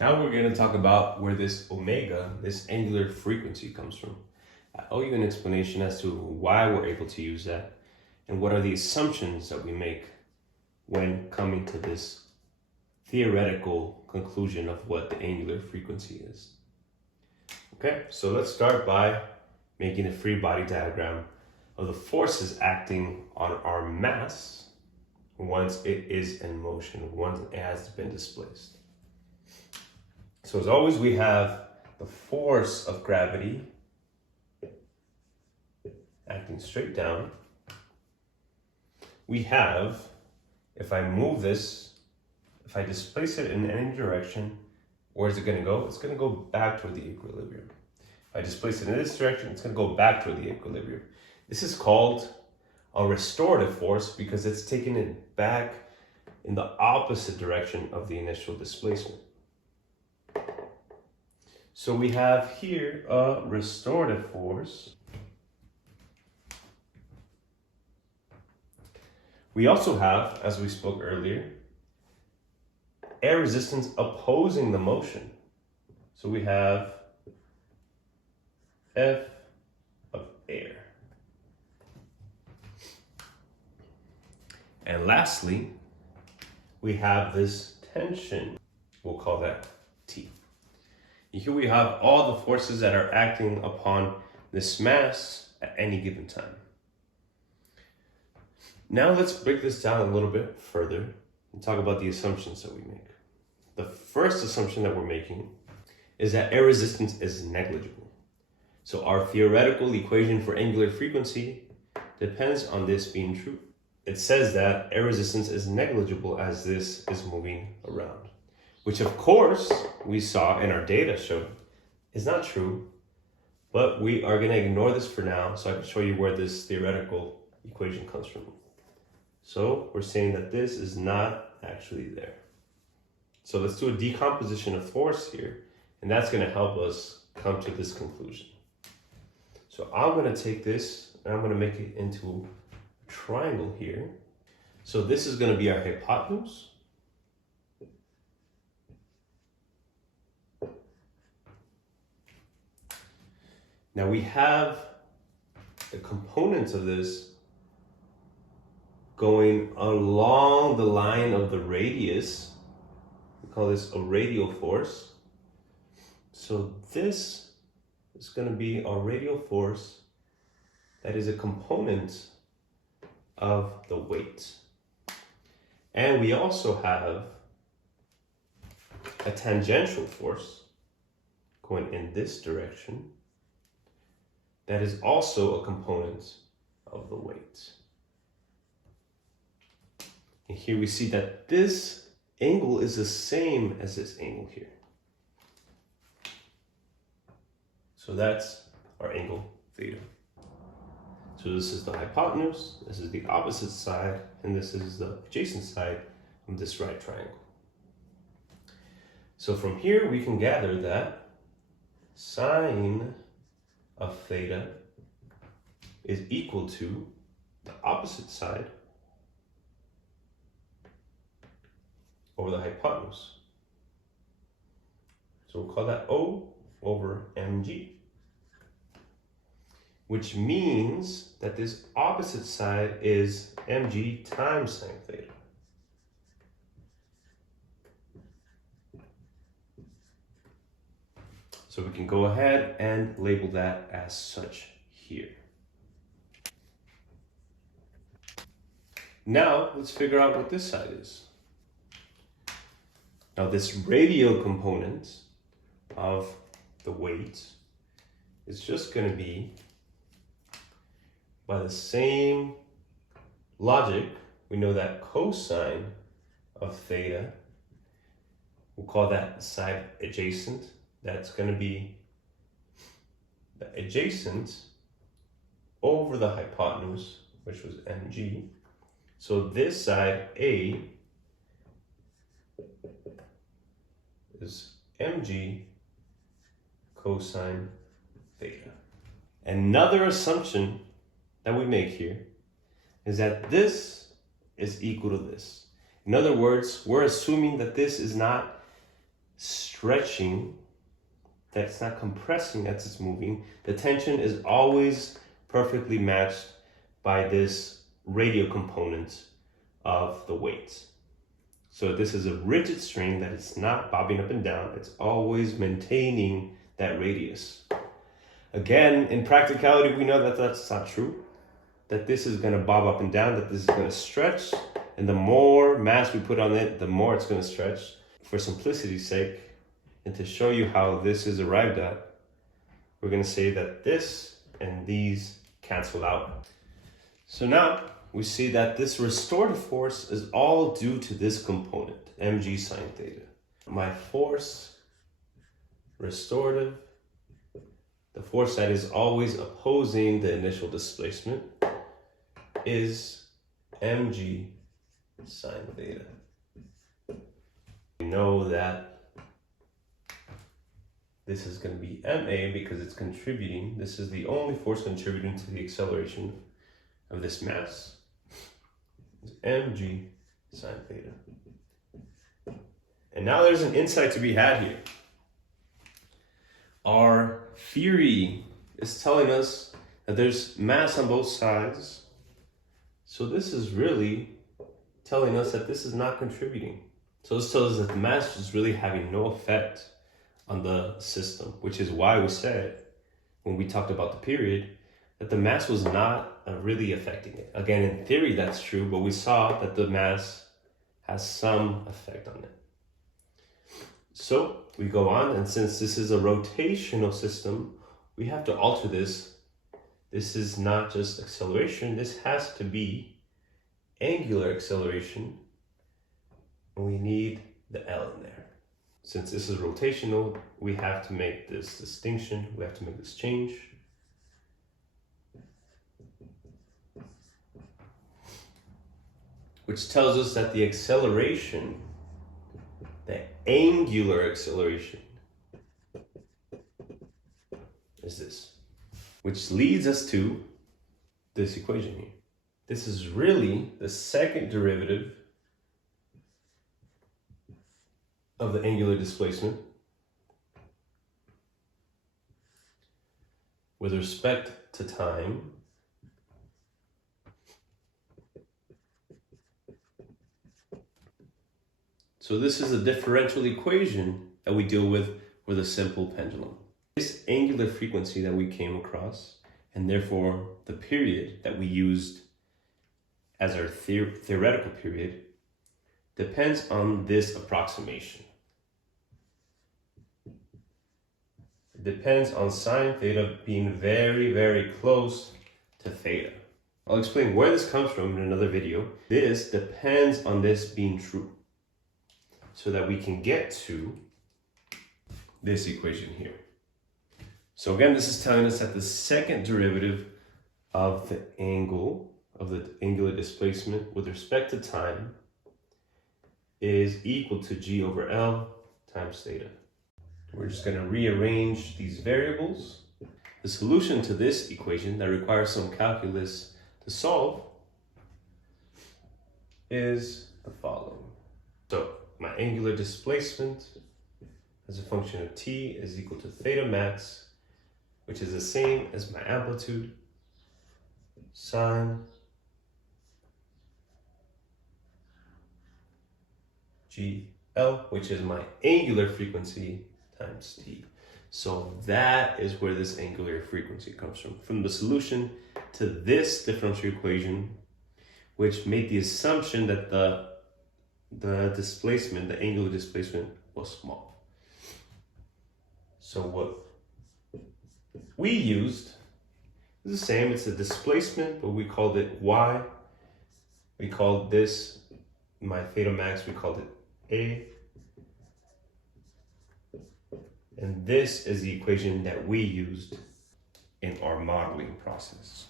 Now we're going to talk about where this omega, this angular frequency, comes from. I owe you an explanation as to why we're able to use that and what are the assumptions that we make when coming to this theoretical conclusion of what the angular frequency is. Okay, so let's start by making a free body diagram of the forces acting on our mass once it is in motion, once it has been displaced. So as always, we have the force of gravity acting straight down. We have, if I move this, if I displace it in any direction, where is it going to go? It's going to go back toward the equilibrium. If I displace it in this direction, it's going to go back toward the equilibrium. This is called a restorative force because it's taking it back in the opposite direction of the initial displacement. So we have here a restorative force. We also have, as we spoke earlier, air resistance opposing the motion. So we have F of air. And lastly, we have this tension. We'll call that T. Here we have all the forces that are acting upon this mass at any given time. Now let's break this down a little bit further and talk about the assumptions that we make. The first assumption that we're making is that air resistance is negligible. So our theoretical equation for angular frequency depends on this being true. It says that air resistance is negligible as this is moving around, which of course we saw in our data showed is not true, but we are going to ignore this for now so I can show you where this theoretical equation comes from. So we're saying that this is not actually there. So let's do a decomposition of force here, and that's going to help us come to this conclusion. So I'm going to take this and I'm going to make it into a triangle here. So this is going to be our hypotenuse. Now we have the components of this going along the line of the radius. We call this a radial force. So this is going to be our radial force that is a component of the weight. And we also have a tangential force going in this direction that is also a component of the weight. And here we see that this angle is the same as this angle here. So that's our angle theta. So this is the hypotenuse, this is the opposite side, and this is the adjacent side of this right triangle. So from here we can gather that sine of theta is equal to the opposite side over the hypotenuse. So we'll call that O over mg, which means that this opposite side is mg times sine theta. So we can go ahead and label that as such here. Now let's figure out what this side is. Now this radial component of the weight is just going to be, by the same logic, we know that cosine of theta, we'll call that side adjacent. That's going to be the adjacent over the hypotenuse, which was mg. So this side A is mg cosine theta. Another assumption that we make here is that this is equal to this. In other words, we're assuming that this is not straight stretching, that it's not compressing as it's moving, the tension is always perfectly matched by this radial component of the weight. So this is a rigid string that is not bobbing up and down. It's always maintaining that radius. Again, in practicality, we know that that's not true, that this is going to bob up and down, that this is going to stretch, and the more mass we put on it, the more it's going to stretch. For simplicity's sake, and to show you how this is arrived at, we're going to say that this and these cancel out. So now we see that this restorative force is all due to this component, mg sine theta. My force, restorative, the force that is always opposing the initial displacement, is mg sine theta. We know that this is going to be ma because it's contributing. This is the only force contributing to the acceleration of this mass. It's mg sine theta. And now there's an insight to be had here. Our theory is telling us that there's mass on both sides. So this is really telling us that this is not contributing. So this tells us that the mass is really having no effect on the system, which is why we said, when we talked about the period, that the mass was not really affecting it. Again, in theory, that's true, but we saw that the mass has some effect on it. So we go on, and since this is a rotational system, we have to alter this. This is not just acceleration, this has to be angular acceleration, and we need the L in there. Since this is rotational, we have to make this distinction, we have to make this change. Which tells us that the acceleration, the angular acceleration, is this. Which leads us to this equation here. This is really the second derivative of the angular displacement with respect to time So this is a differential equation that we deal with a simple pendulum. This angular frequency that we came across, and therefore the period that we used as our theoretical period, depends on this approximation. It depends on sine theta being very, very close to theta. I'll explain where this comes from in another video. This depends on this being true, so that we can get to this equation here. So again, this is telling us that the second derivative of the angle, of the angular displacement with respect to time, is equal to g over L times theta. We're just going to rearrange these variables. The solution to this equation that requires some calculus to solve is the following. So my angular displacement as a function of t is equal to theta max, which is the same as my amplitude sine GL, which is my angular frequency times t. So that is where this angular frequency comes from the solution to this differential equation, which made the assumption that the displacement, the angular displacement, was small. So what we used is the same. It's a displacement, but we called it y. We called this, my theta max, we called it a. And this is the equation that we used in our modeling process.